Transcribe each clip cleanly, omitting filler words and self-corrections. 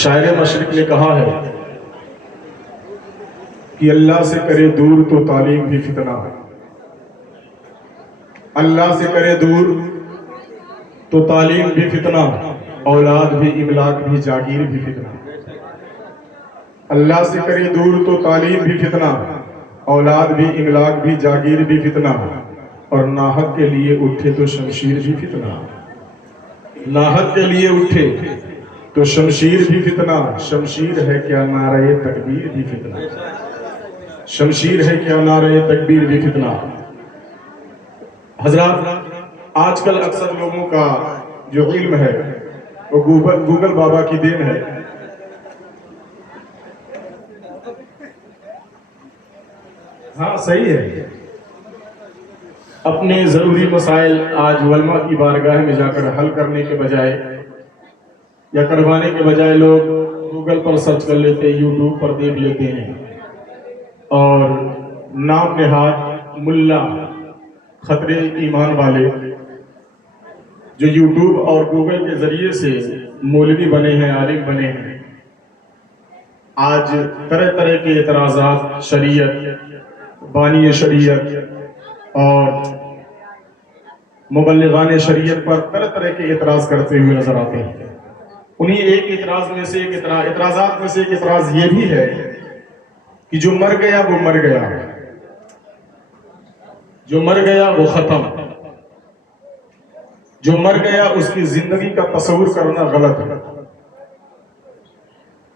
شاعر مشرق نے کہا ہے کہ اللہ سے کرے دور تو تعلیم بھی فتنہ ہے، اللہ سے کرے دور تو تعلیم بھی فتنہ، اولاد بھی املاک بھی جاگیر بھی فتنہ۔ اللہ سے کرے دور تو تعلیم بھی فتنہ، اولاد بھی املاک بھی جاگیر بھی فتنہ، اور ناحق کے لیے اٹھے تو شمشیر بھی فتنہ۔ ناحق کے لیے اٹھے تو شمشیر بھی فتنہ، شمشیر ہے کیا نعرہ تکبیر بھی فتنہ، شمشیر ہے کیا نعرہ تکبیر بھی فتنہ۔ حضرات، آج کل اکثر لوگوں کا جو علم ہے وہ گوگل بابا کی دین ہے۔ ہاں صحیح ہے، اپنے ضروری مسائل آج علماء کی بارگاہ میں جا کر حل کرنے کے بجائے یا کروانے کے بجائے لوگ گوگل پر سرچ کر لیتے ہیں، یوٹیوب پر دیکھ لیتے ہیں، اور نام نہاد ملا خطرے ایمان والے جو یوٹیوب اور گوگل کے ذریعے سے مولوی بنے ہیں، عالم بنے ہیں، آج طرح طرح کے اعتراضات شریعت، بانی شریعت اور مبلغان شریعت پر طرح طرح کے اعتراض کرتے ہوئے نظر آتے ہیں۔ انہی ایک اعتراضات میں سے ایک اعتراض یہ بھی ہے کہ جو مر گیا وہ مر گیا، جو مر گیا وہ ختم، جو مر گیا اس کی زندگی کا تصور کرنا غلط ہے۔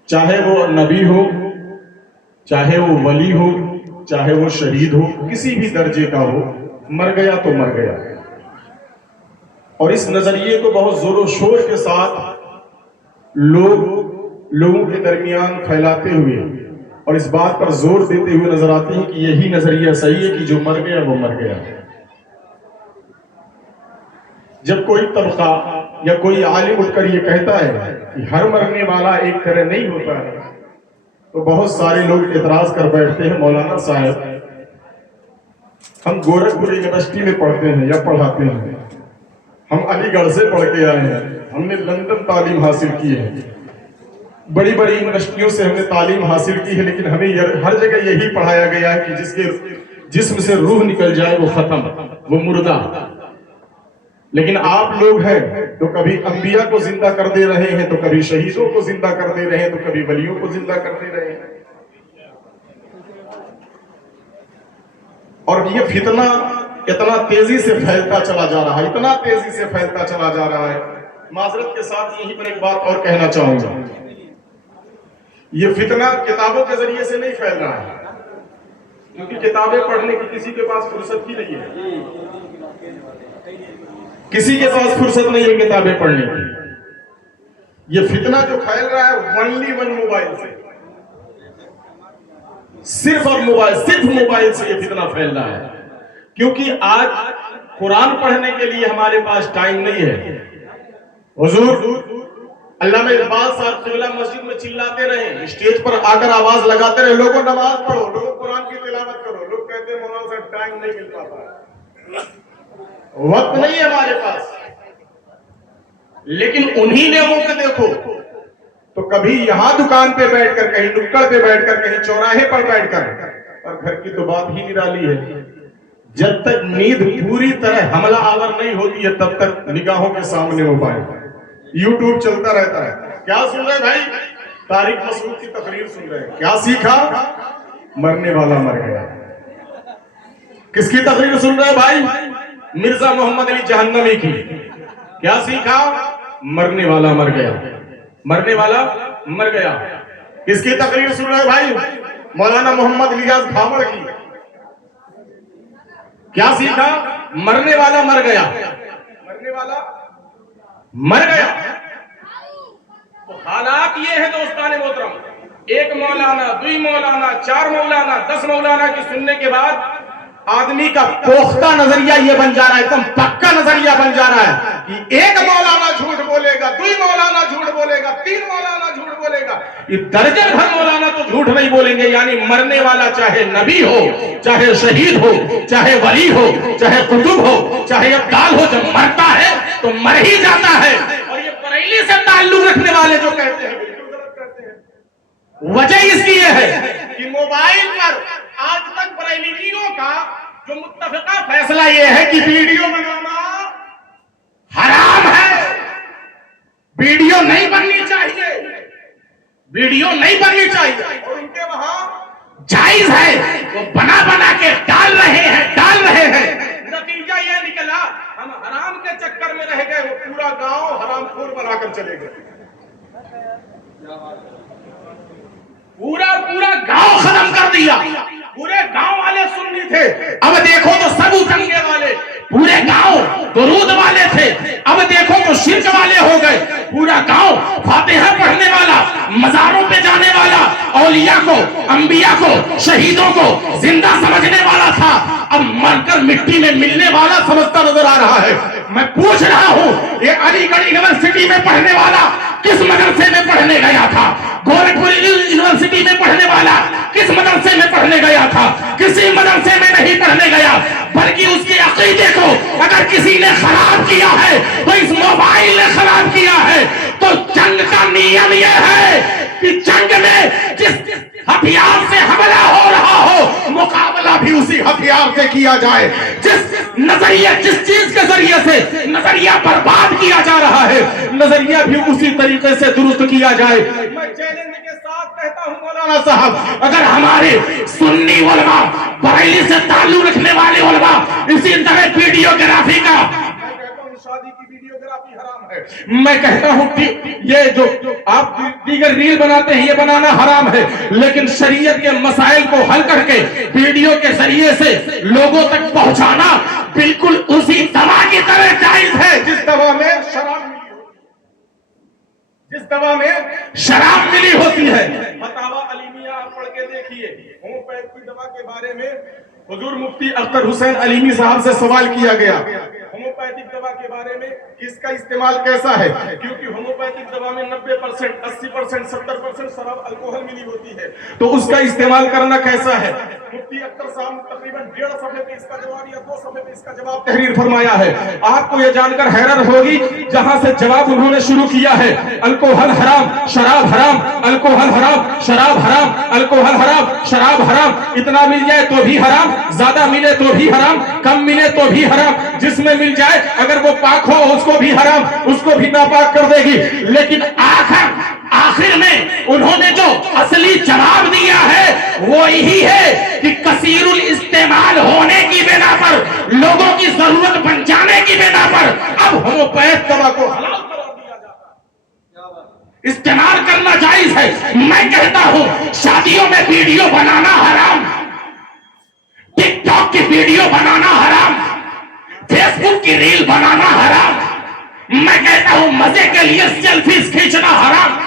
چاہے وہ نبی ہو، چاہے وہ ولی ہو، چاہے وہ شہید ہو، کسی بھی درجے کا ہو، مر گیا تو مر گیا۔ اور اس نظریے کو بہت زور و شور کے ساتھ لوگوں کے درمیان پھیلاتے ہوئے اور اس بات پر زور دیتے ہوئے نظر آتے ہیں کہ یہی نظریہ صحیح ہے کہ جو مر گیا وہ مر گیا۔ جب کوئی طبقہ یا کوئی عالم اٹھ کر یہ کہتا ہے کہ ہر مرنے والا ایک طرح نہیں ہوتا ہے، تو بہت سارے لوگ اعتراض کر بیٹھتے ہیں، مولانا صاحب ہم گورکھپور یونیورسٹی میں پڑھتے ہیں یا پڑھاتے ہیں، ہم علی گڑھ سے پڑھ کے آئے ہیں، ہم نے لندن تعلیم حاصل کی ہے، بڑی بڑی یونیورسٹیوں سے ہم نے تعلیم حاصل کی ہے، لیکن ہمیں ہر جگہ یہی پڑھایا گیا ہے کہ جس کے جسم سے روح نکل جائے وہ ختم، وہ مردہ۔ لیکن آپ لوگ ہیں تو کبھی انبیاء کو زندہ کر دے رہے ہیں، تو کبھی شہیدوں کو زندہ کر دے رہے ہیں، تو کبھی ولیوں کو زندہ کر دے رہے ہیں۔ اور یہ فتنہ اتنا تیزی سے پھیلتا چلا جا رہا ہے، اتنا تیزی سے پھیلتا چلا جا رہا ہے۔ معذرت کے ساتھ یہیں پر ایک بات اور کہنا چاہوں گا، یہ فتنہ کتابوں کے ذریعے سے نہیں پھیل رہا ہے، کیونکہ کتابیں پڑھنے کی کسی کے پاس فرصت ہی نہیں ہے، کسی کے پاس فرصت نہیں ہے کتابیں پڑھنے کی۔ یہ فتنہ جو پھیل رہا ہے اونلی ون موبائل سے، صرف موبائل سے یہ فتنہ پھیل رہا ہے، کیونکہ آج قرآن پڑھنے کے لیے ہمارے پاس ٹائم نہیں ہے۔ حضور علامہ اقبال صاحب قبلہ مسجد میں چلاتے رہے، اسٹیج پر آ کر آواز لگاتے رہے، لوگوں نماز پڑھو، لوگوں قرآن کی تلاوت کرو، لوگ کہتے ہیں مولانا صاحب ٹائم نہیں مل پاتا، وقت نہیں ہے ہمارے پاس۔ لیکن انہی لوگوں کو دیکھو تو کبھی یہاں دکان پہ بیٹھ کر، کہیں نکڑ پہ بیٹھ کر، کہیں چوراہے پر بیٹھ کر، اور گھر کی تو بات ہی نرالی ہے، جب تک نیند پوری طرح حملہ آور نہیں ہوتی ہے تب تک نگاہوں کے سامنے موبائل، یوٹیوب چلتا رہتا ہے۔ کیا سن رہے بھائی؟ طارق مسعود کی تقریر سن رہے ہیں، کیا سیکھا؟ مرنے والا مر گیا۔ کس کی تقریر سن رہے بھائی؟ مرزا محمد علی جہنمی کی۔ کیا سیکھا؟ مرنے والا مر گیا، مرنے والا مر گیا۔ کس کی تقریر سن رہے بھائی؟ مولانا محمد الیاس بھاوڑ کی۔ کیا سیکھا؟ مرنے والا مر گیا، مرنے والا مر گیا۔ تو حالات یہ ہے دوستان محترم، ایک مولانا، دوئی مولانا، چار مولانا، 10 مولانا کی سننے کے بعد آدمی کا پختہ نظریہ یہ بن جا رہا ہے، ایک دم پکا نظریہ بن جا رہا ہے کہ ایک مولانا جھوٹ بولے گا، دوئی مولانا جھوٹ بولے گا، 3 مولانا جھوٹ بولے گا، یہ درجن بھر مولانا تو جھوٹ نہیں بولیں گے۔ یعنی مرنے والا چاہے نبی ہو، چاہے شہید ہو، چاہے ولی ہو، چاہے قطب ہو، چاہے ابدال ہو، جب مرتا ہے تو مر ہی جاتا ہے۔ اور یہ بریلی سے تعلق رکھنے والے جو کہتے ہیں بالکل غلط وجہ اس کی یہ ہے کہ موبائل پر آج تک بریلویوں کا جو متفقہ فیصلہ یہ ہے کہ ویڈیو بنانا حرام ہے، ویڈیو نہیں بننی چاہیے، ویڈیو نہیں بننی چاہیے، اور ان کے وہاں جائز ہے، وہ بنا بنا کے ڈال رہے ہیں۔ نتیجہ یہ نکلا ہم حرام کے چکر میں رہ گئے، وہ پورا گاؤں حرام خور بنا کر چلے گئے، پورا گاؤں ختم کر دیا، پورے گاؤں والے سنی تھے، اب دیکھو تو سب اٹھنگے والے، پورے گاؤں درود والے تھے، اب دیکھو تو شرک والے ہو گئے، پورا گاؤں فاتحہ پڑھنے والا، مزاروں پہ جانے والا، اولیاء کو، انبیاء کو، شہیدوں کو زندہ سمجھنے والا تھا، اب مر کر مٹی میں ملنے والا سمجھتا نظر آ رہا ہے۔ میں پوچھ رہا ہوں، یہ علی گڑھ یونیورسٹی میں پڑھنے والا کس مدرسے میں پڑھنے گیا تھا؟ گورکھپور یونیورسٹی میں پڑھنے والا کس مدرسے میں پڑھنے گیا تھا؟ کسی مدرسے میں نہیں پڑھنے گیا، بلکہ اس کے عقیدے کو اگر کسی نے خراب کیا ہے تو اس موبائل نے خراب کیا ہے۔ تو جنگ کا نیم یہ ہے کہ جنگ میں جس ہتھیار سے حملہ ہو رہا ہو، مقابلہ بھی اسی ہتھیار سے کیا جائے۔ جس چیز کے ذریعے سے نظریہ برباد کیا جا رہا ہے، نظریہ بھی اسی طریقے سے درست کیا جائے۔ میں چیلنج کے ساتھ کہتا ہوں مولانا صاحب، اگر ہمارے سنی علماء، بریلی سے تعلق رکھنے والے علماء اسی طرح ویڈیوگرافی کا، شادی کی ویڈیوگرافی حرام ہے، میں کہتا ہوں یہ جو آپ دیگر ریل بناتے ہیں یہ بنانا حرام ہے، لیکن شریعت کے مسائل کو حل کر کے ویڈیو کے ذریعے سے لوگوں تک پہنچانا بالکل اسی دوا کی طرح جائز ہے جس دوا میں شراب ملی ہوتی ہے۔ فتاوی علیمیہ آپ پڑھ کے دیکھیے، ہومیوپیتھی دوا کے بارے میں حضور مفتی اختر حسین علیمی صاحب سے سوال کیا گیا، ہومیوپیتھک دوا کے بارے میں کس کا استعمال کیسا ہے؟ کیونکہ ہومیوپیتھک دوا میں 90%، 80%، 70% شراب الکوہل ملی ہوتی ہے، تو اس کا استعمال کرنا کیسا ہے؟ مفتی اختر صاحب تقریباً 1.5 صفحے پہ اس کا جواب یا 2 صفحے پہ اس کا جواب تحریر فرمایا ہے۔ آپ کو یہ جان کر حیرت ہوگی، جہاں سے جواب انہوں نے شروع کیا ہے، الکوہل حرام، شراب حرام، الکوہل حرام، شراب حرام، الکوہل حرام، شراب حرام، اتنا مل جائے تو بھی حرام، زیادہ ملے تو بھی حرام، کم ملے تو بھی حرام، جس میں مل جائے اگر وہ پاک ہو اس کو بھی حرام، اس کو بھی ناپاک کر دے گی۔ لیکن آخر میں انہوں نے جو اصلی جواب دیا ہے وہ یہی ہے کہ کثیر الاستعمال ہونے کی بنا پر، لوگوں کی ضرورت بن جانے کی بنا پر اب ہومیوپیتھ دوا کو حلال قرار دیا جاتا ہے، استعمال کرنا جائز ہے۔ میں کہتا ہوں شادیوں میں ویڈیو بنانا حرام، ٹک ٹاک کی ویڈیو بنانا حرام، فیس بک کی ریل بنانا حرام، میں کہتا ہوں مزے کے لیے سیلفیز کھینچنا حرام،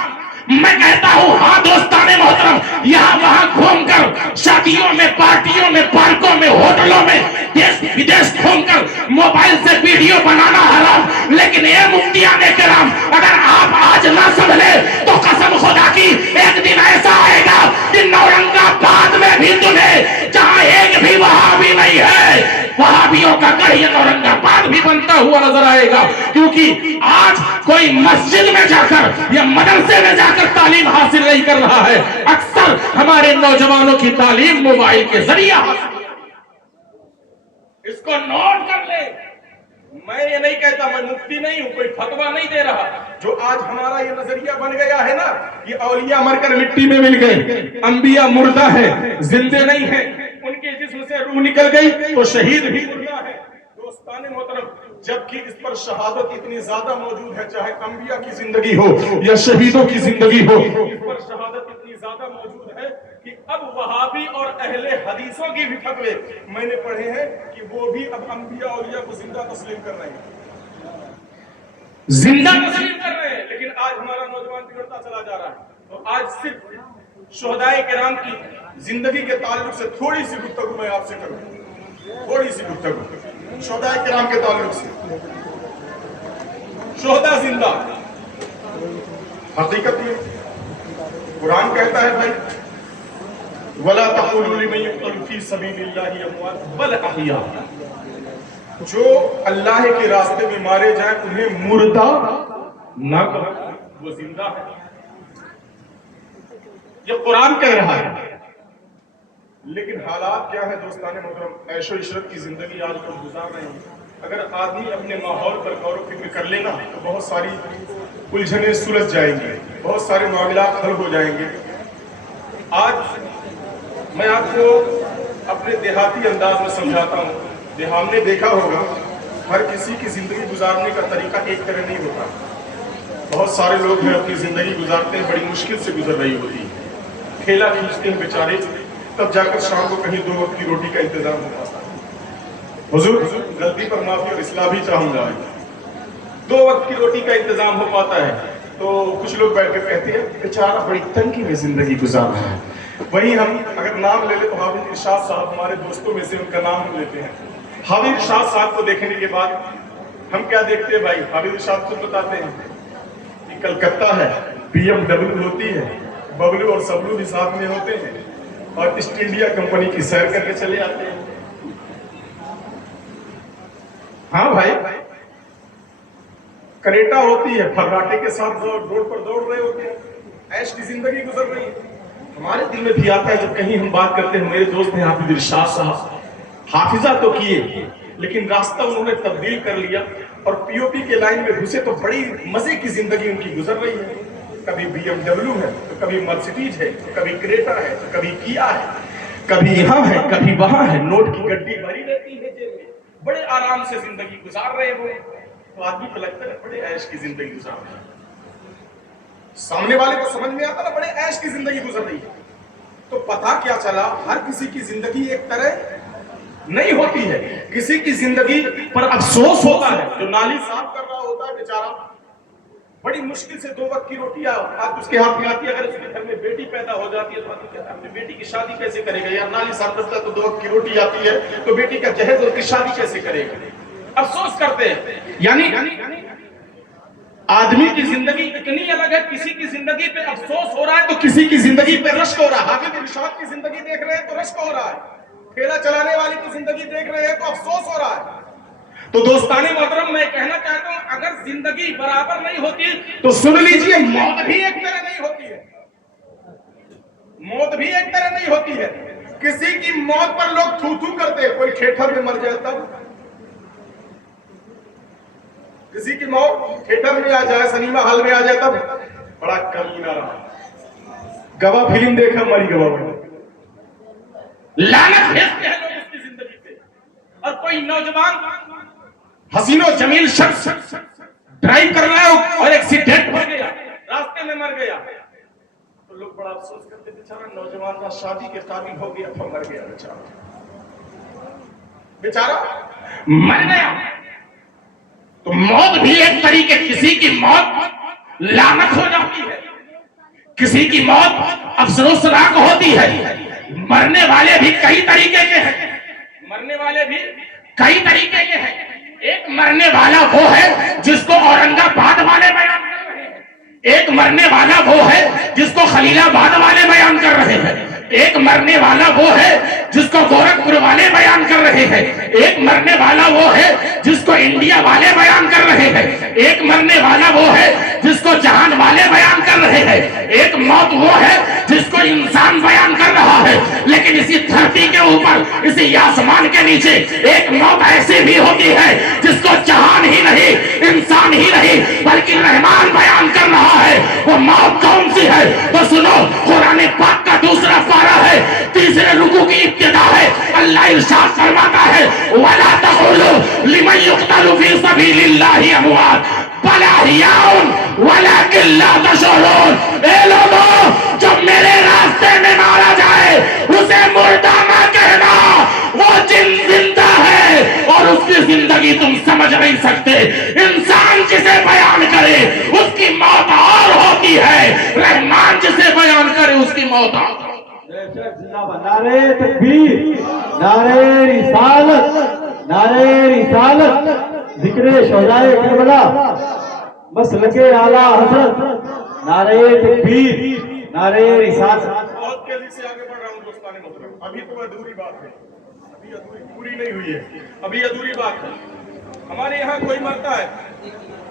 میں کہتا ہوں ہاں دوستان محترم، یہاں وہاں گھوم کر شادیوں میں، پارٹیوں میں، پارکوں میں، ہوٹلوں میں، دیش ودیش گھوم کر موبائل سے ویڈیو بنانا حرام۔ لیکن اے مفتیان کرام، اگر آپ آج نہ سنبھلے تو قسم خدا کی ایک دن ایسا آئے گا کہ اورنگ آباد میں بھی تمہیں، جہاں ایک بھی وہابی نہیں ہے، وہابیوں کا گڑھ یہ اورنگ آباد بھی بنتا ہوا نظر آئے گا۔ کیونکہ آج کوئی مسجد میں جا کر یا مدرسے میں جا کر تعلیم حاصل نہیں کر رہا ہے، اکثر ہمارے نوجوانوں کی تعلیم موبائل کے ذریعے حاصل۔ اس کو نوٹ کر لیں، میں یہ نہیں کہتا، میں مفتی نہیں ہوں، کوئی فتویٰ نہیں دے رہا، جو آج ہمارا یہ نظریہ بن گیا ہے نا، یہ اولیاء مر کر مٹی میں مل گئے، انبیاء مردہ ہیں، زندے نہیں ہیں، ان کے جسم سے روح نکل گئی تو شہید بھی مردہ ہے۔ دوستان محترم، جبکہ اس پر شہادت اتنی زیادہ موجود ہے، چاہے انبیاء کی زندگی ہو یا شہیدوں کی زندگی ہو، اس پر شہادت اتنی زیادہ موجود ہے کہ اب وہابی اور اہل حدیثوں کی بھی فتوے میں نے پڑھے ہیں کہ وہ بھی اب انبیاء اولیاء کو زندہ تسلیم کر رہے ہیں، زندہ تسلیم کر رہے ہیں۔ لیکن آج ہمارا نوجوان بگڑتا چلا جا رہا ہے۔ تو آج صرف شہدائے کرام کی زندگی کے تعلق سے تھوڑی سی گفتگو میں آپ سے کروں، تھوڑی سی گفتگو شہدائے کرام کے تعلق سے۔ شہداء زندہ، حقیقت میں قرآن کہتا ہے بھائی وَلَا تَقُولُوا لِمَن يُقْتَلُ فِي سَبِيلِ اللَّهِ أَمْوَاتٌ بَلْ أَحْيَاءٌ، جو اللہ کے راستے میں مارے جائیں انہیں مردہ نہ کہو، وہ زندہ ہے۔ یہ قرآن کہہ رہا ہے. لیکن حالات کیا ہے دوستان محترم؟ عیش و عشرت کی زندگی آج کل گزار رہے ہیں. اگر آدمی اپنے ماحول پر غور و فکر کر لینا تو بہت ساری الجھنیں سلجھ جائیں گی، بہت سارے معاملات حل ہو جائیں گے. آج میں آپ کو اپنے دیہاتی انداز میں سمجھاتا ہوں. ہم نے دیکھا ہوگا ہر کسی کی زندگی گزارنے کا طریقہ ایک طرح نہیں ہوتا. بہت سارے لوگ ہیں اپنی زندگی گزارتے ہیں، بڑی مشکل سے گزر رہی ہوتی ہے، کھیلا کھینچتے ہیں بیچارے، تب جا کر شام کو کہیں 2 وقت کی روٹی کا انتظام ہو پاتا ہے. حضور غلطی پر معافی اور اصلاح بھی چاہوں گا. 2 وقت کی روٹی کا انتظام ہو پاتا ہے تو کچھ لوگ بیٹھ کر کہتے ہیں بیچارہ بڑی تنگی میں زندگی گزار رہا ہے. وہیں ہم اگر نام لے لیں تو حافظ ارشاد صاحب ہمارے دوستوں میں سے ان کا نام ہم لیتے ہیں. حافظ ارشاد صاحب کو دیکھنے کے بعد ہم کیا دیکھتے ہیں بھائی؟ حافظ ارشاد خود بتاتے ہیں کہ کلکتہ ہے، BMW ہوتی ہے، ببلو اور سبلو بھی ساتھ میں ہوتے ہیں اور ایسٹ انڈیا کمپنی کی سیر کر کے چلے آتے ہیں. ہاں بھائی، کریٹا ہوتی ہے، پھراٹے کے ساتھ روڈ پر دوڑ رہے ہوتے ہیں، عیش کی زندگی گزر رہی ہے. ہمارے دل میں بھی آتا ہے جب کہیں ہم بات کرتے ہیں، میرے دوست ہیں حافظ ارشاد صاحب، حافظہ تو کیے لیکن راستہ انہوں نے تبدیل کر لیا اور POP کے لائن میں گھسے تو بڑی مزے کی زندگی ان کی گزر رہی ہے. کبھی BMW ہے تو کبھی مرسیڈیز ہے تو کبھی کریٹا ہے تو کبھی کیا ہے، کبھی یہاں ہے کبھی وہاں ہے، نوٹ کی گڈی بھری رہتی ہے جیب میں، بڑے آرام سے زندگی گزار رہے ہو. تو آدمی کو لگتا ہے بڑے عیش کی زندگی گزار رہے ہیں. سامنے والے کو سمجھ میں آتا نا بڑے عیش کی زندگی گزر رہی ہے. تو پتا کیا چلا، ہر کسی کی زندگی ایک طرح نہیں ہوتی ہے. کسی کی زندگی پر افسوس ہوتا ہے، جو نالی صاف کر رہا ہوتا ہے بیچارہ، بڑی مشکل سے 2 وقت کی روٹی آج اس کے ہاتھ میں آتی ہے. اگر اس کے گھر میں بیٹی پیدا ہو جاتی ہے تو آدمی کہتا ہے اپنی بیٹی کی شادی کیسے کرے گا؟ یار نالی صاف کرتا ہے تو 2 وقت کی روٹی آتی ہے تو بیٹی کا جہیز اور کی شادی کیسے کرے گا؟ افسوس کرتے ہیں. یعنی آدمی کی زندگی اتنی الگ ہے، کسی کی زندگی پہ افسوس ہو رہا ہے تو کسی کی زندگی پہ رشک ہو رہا ہے. حافظ ارشاد کی زندگی دیکھ رہے ہیں تو رشک ہو رہا ہے، ٹھیلا چلانے والی کی زندگی دیکھ رہے ہیں تو افسوس ہو رہا ہے. تو دوستان محترم میں کہنا چاہتا ہوں، اگر زندگی برابر نہیں ہوتی تو سن لیجئے موت بھی ایک طرح نہیں ہوتی ہے. موت بھی ایک طرح نہیں ہوتی ہے. کسی کی موت پر لوگ تھو تھو کرتے ہیں، کوئی تھیٹر میں مر جائے تب، کسی کی موت تھیٹر میں آ جائے، سنیما ہال میں آ جائے تب بڑا کمینہ رہا، گواہ فلم دیکھا مری گواہ میں. لعنت بھیجتے ہیں لوگ اس کی زندگی پہ. اور کوئی نوجوان حسین و جمیل شخص ڈرائیو کر رہا ہے اور ایکسیڈنٹ ہو گیا، راستے میں مر گیا تو لوگ بڑا افسوس کرتے ہیں بیچارہ نوجوان کا شادی کے قابل ہو گیا تو مر گیا، بیچارہ مر گیا. تو موت بھی ایک طریقے، کسی کی موت لعنت ہو جاتی ہے، کسی کی موت افسوسناک ہوتی ہے. مرنے والے بھی کئی طریقے کے ہیں، مرنے والے بھی کئی طریقے کے ہیں. ایک مرنے والا وہ ہے جس کو اورنگ آباد والے بیان کر رہے ہیں، ایک مرنے والا وہ ہے جس کو خلیل آباد والے بیان کر رہے ہیں، ایک مرنے والا وہ ہے جس کو گورکھپور والے بیان کر رہے ہیں، ایک مرنے والا وہ ہے جس کو انڈیا والے بیان کر رہے ہیں، ایک مرنے والا وہ ہے جس کو جہان والے بیان کر رہے ہیں، ایک موت وہ ہے جس کو انسان بیان کر رہا ہے. لیکن اسی دھرتی کے اوپر، اسی آسمان کے نیچے ایک موت ایسی بھی ہوتی ہے جس کو جہان ہی نہیں، انسان ہی نہیں بلکہ رحمان بیان کر رہا ہے. وہ موت کون سی ہے تو سنو، قرآن پاک کا 2 پارہ ہے، 3 رکوع کی ابتدا ہے. اللہ ارشاد فرماتا ہے وَلَا تَقُولُوا لِمَن يُقْتَلُ فِي سَبِيلِ اللَّهِ أَمْوَاتٌ بَلْ أَحْيَاءٌ وَلَٰكِن لَّا تَشْعُرُونَ. اے لوگوں، جب میرے راستے میں مارا جائے اسے مردہ نہ کہنا، وہ زندہ ہے اور اس کی زندگی تم سمجھ نہیں سکتے. انسان جسے بیان کرے اس کی موت اور ہوتی ہے، رحمان جسے بیان کرے اس کی موت اور. نعرے تکبیر، نعرے رسالت، نعرے رسالت، ذکر شہدائے کربلا، مسلک اعلیٰ حضرت، نعرے تکبیر، نعرے رسالت. بہت تیزی سے آگے بڑھ رہا ہوں دوستان محترم، ابھی تو ادھوری بات ہے، ابھی ادھوری پوری نہیں ہوئی ہے، ابھی ادھوری بات ہے. ہمارے یہاں کوئی مرتا ہے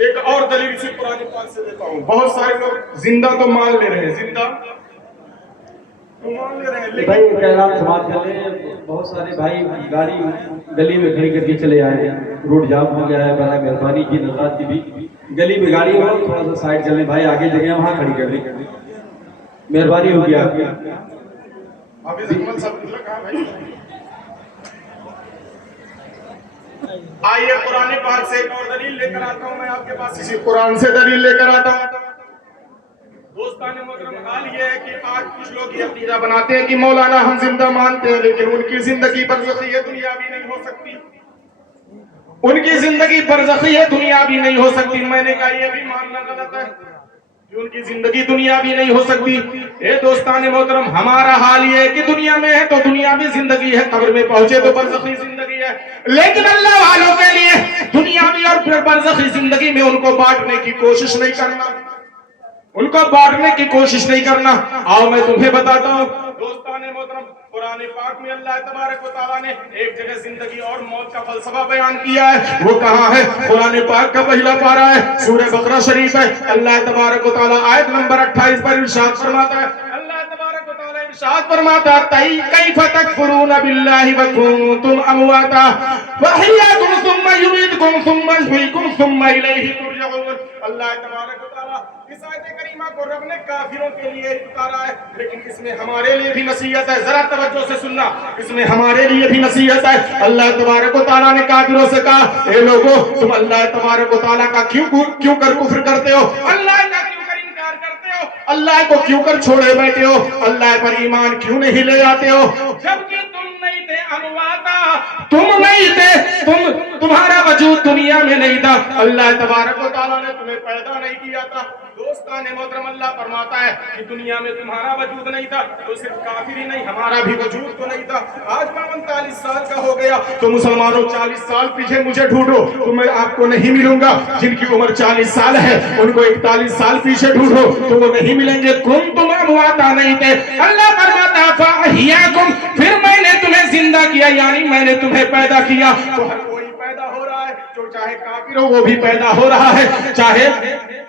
ایک اور دلیل سے قرآن پاک سے دیتا ہوں. بہت سارے لوگ زندہ تو مان لے رہے ہیں, زندہ تو مان لے رہے ہیں, بھائی لیکن کہنا سماعت کر لیں. بہت سارے بھائی گاڑی گلی میں کھڑی کر کے چلے آئے ہیں, روڈ جام ہو گیا ہے, برائے مہربانی کی نظرات کی بھی گلی میں گاڑی ہو تھوڑا سا سائڈ چلیں بھائی, آگے جگہ وہاں کھڑی کر لیں, مہربانی ہوگی آپ کی. حافظ اکمل صاحب نے کہا بھائی آئیے قرآن پاک سے ایک اور دلیل لے کر آتا ہوں میں آپ کے پاس, اسی قرآن سے دلیل لے کر آتا ہوں. دوستان محترم, حال یہ ہے کہ آج کچھ لوگ یہ عقیدہ بناتے ہیں کہ مولانا ہم زندہ مانتے ہیں لیکن ان کی زندگی برزخی ہے, دنیاوی نہیں ہو سکتی. ان کی زندگی برزخی ہے, دنیاوی نہیں ہو سکتی. میں نے کہا یہ بھی ماننا غلط ہے کہ ان کی زندگی دنیاوی نہیں ہو سکتی. اے دوستان محترم, ہمارا حال یہ ہے کہ دنیا میں ہے تو دنیاوی زندگی ہے, قبر میں پہنچے تو برزخی زندگی ہے. لیکن اللہ والوں کے لیے دنیاوی اور پھر برزخی زندگی میں ان کو بانٹنے کی کوشش نہیں کرنا, ان کو بانٹنے کی کوشش نہیں کرنا. آؤ میں تمہیں بتاتا ہوں دوستان محترم, قرآن پاک میں اللہ تبارک و تعالیٰ نے ایک جگہ زندگی اور موت کا فلسفہ بیان کیا ہے. وہ کہاں ہے؟ قرآن پاک کا پہلا پارہ ہے, سورہ بقرہ شریف ہے. اللہ تبارک و تعالیٰ آیت نمبر 28 پر ارشاد فرماتا ہے, اللہ تبارک و تعالیٰ ارشاد فرماتا ہے, کیف تکفرون باللہ وکنتم امواتا فاحیاکم ثم یمیتکم ثم یحییکم ثم الیہ ترجعون. اللہ تبارک و تعالیٰ اس آیت کریمہ کو رب نے کافروں کے لیے اتارا ہے, لیکن اس میں ہمارے لیے بھی نصیحت ہے. ذرا توجہ سے سننا, اس میں ہمارے لیے بھی نصیحت ہے. اللہ تبارک و تعالیٰ نے کافروں سے کہا, اے لوگو تم اللہ تبارک و تعالیٰ کا کیوں کر کفر کرتے ہو, اللہ کا کیوں کر انکار کرتے ہو, اللہ کو کیوں کر چھوڑے بیٹھے ہو, اللہ پر ایمان کیوں نہیں لے آتے ہو, جبکہ تم نہیں تھے امواتا, تم نہیں تھے, تمہارا وجود دنیا میں نہیں تھا, اللہ تبارک و تعالیٰ نے تمہیں پیدا نہیں کیا تھا. دوستان محترم, اللہ فرماتا ہے کہ دنیا میں تمہارا وجود نہیں تھا تو صرف کافر ہی نہیں, ہمارا بھی وجود تو نہیں تھا. آج میں 39 سال کا ہو گیا تو مسلمانوں 40 سال پیچھے مجھے ڈھونڈو تو میں آپ کو نہیں ملوں گا. جن کی عمر 40 سال ہے ان کو 41 سال پیچھے ڈھونڈو تو وہ نہیں ملیں گے. تم امواتا نہیں تھے, اللہ فرماتا فاحیاکم, پھر میں نے تمہیں زندہ کیا, یعنی میں نے تمہیں پیدا کیا. تو ہر کوئی پیدا ہو رہا ہے, جو چاہے کافر ہو وہ بھی پیدا ہو رہا ہے, چاہے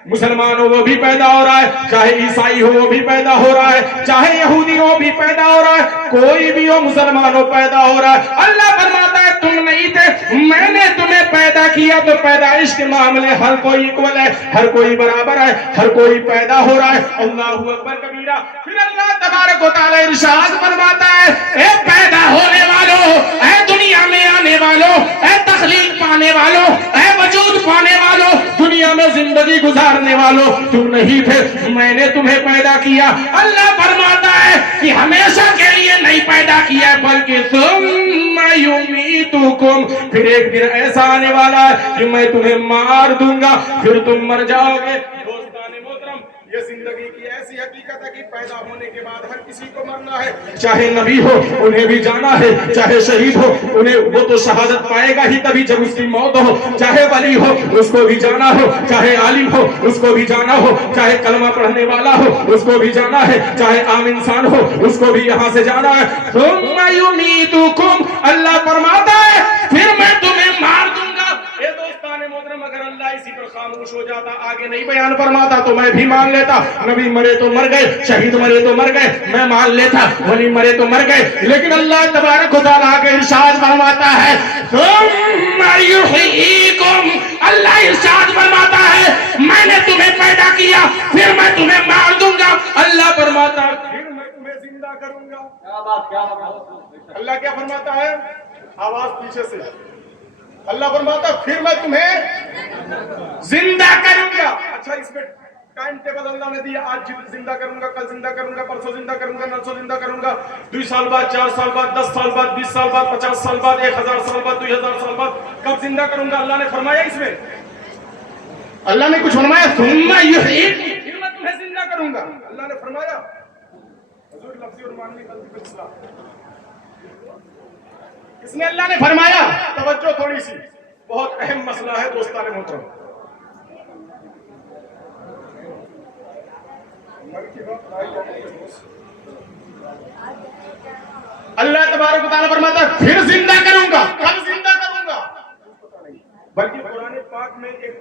مسلمان ہو وہ بھی پیدا ہو رہا ہے, چاہے عیسائی ہو وہ بھی پیدا ہو رہا ہے, چاہے یہودی ہو بھی پیدا ہو رہا ہے, کوئی بھی ہو مسلمان ہو پیدا ہو رہا ہے. اللہ فرماتا ہے تم نہیں تھے, میں نے تمہیں پیدا کیا. تو پیدائش کے معاملے ہر کوئی ایکول ہے, ہر کوئی برابر ہے, ہر کوئی پیدا ہو رہا ہے. اللہ اکبر کبیرہ. پھر اللہ تبارک و تعالی ارشاد فرماتا ہے, اے پیدا ہونے والوں, اے دنیا میں آنے والوں, اے تخلیق پانے والوں, اے وجود پانے والوں, دنیا میں زندگی گزارنے والوں, تم نہیں تھے, میں نے تمہیں پیدا کیا. اللہ فرماتا ہے کہ ہمیشہ کے لیے نہیں پیدا کیا بلکہ ثم یمیتکم, پھر ایک دن ایسا آنے والا ہے کہ میں تمہیں مار دوں گا, پھر تم مر جاؤ گے. دوستان محترم, یہ زندگی کی ایسی حقیقت ہے کہ پیدا ہونے کے بعد ہر کسی کو مرنا ہے, چاہے نبی ہو انہیں بھی جانا ہے, چاہے شہید ہو انہیں, وہ تو شہادت پائے گا ہی تبھی جب اس کی موت ہو, چاہے ولی ہو اس کو بھی جانا ہو, چاہے عالم ہو اس کو بھی جانا ہو, چاہے کلمہ پڑھنے والا ہو اس کو بھی جانا ہے, چاہے عام انسان ہو اس کو بھی یہاں سے جانا ہے. ثم یمیتکم, اللہ فرماتا ہے پھر میں تمہیں مار دوں گا. اے دوستان محترم, اگر اللہ اسی پر خاموش ہو جاتا, آگے نہیں بیان فرماتا تو میں بھی مان لیتا. نبی مرے تو مر گئے, شہید مرے تو مر گئے, میں مان لیتا. ولی مرے تو مر گئے, لیکن اللہ تبارک و تعالیٰ کے ارشاد فرماتا ہے ثم یحییکم, اللہ ارشاد فرماتا ہے میں نے تمہیں پیدا کیا پھر میں تمہیں مار دوں گا. اللہ فرماتا ہے پھر میں تمہیں زندہ کروں گا. اللہ کیا فرماتا ہے, آواز پیچھے سے, اللہ فرماتا ہے پھر میں تمہیں زندہ کروں گا. اچھا, اس میں ٹائم ٹیبل اللہ نے دیا, آج زندہ کروں گا, کل زندہ کروں گا, پرسوں زندہ کروں گا, نرسوں زندہ کروں گا, 2 سال بعد, 4 سال بعد, 10 سال بعد, 20 سال بعد, 50 سال بعد, 1000 سال بعد, 2000 سال بعد, کب زندہ کروں گا. اللہ نے فرمایا اس میں, اللہ نے کچھ فرمایا ثم یحییکم, پھر میں تمہیں زندہ کروں گا. اللہ نے فرمایا, حضور لفظی اور معنی غلطی پر اصلاح, اس میں اللہ نے فرمایا, توجہ تھوڑی سی, بہت اہم مسئلہ ہے دوستان محترم. اللہ تبارک و تعالیٰ فرماتا ہے پھر زندہ کروں گا. کب زندہ کروں گا بلکہ قرآن پاک میں ایک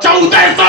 1400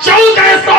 1400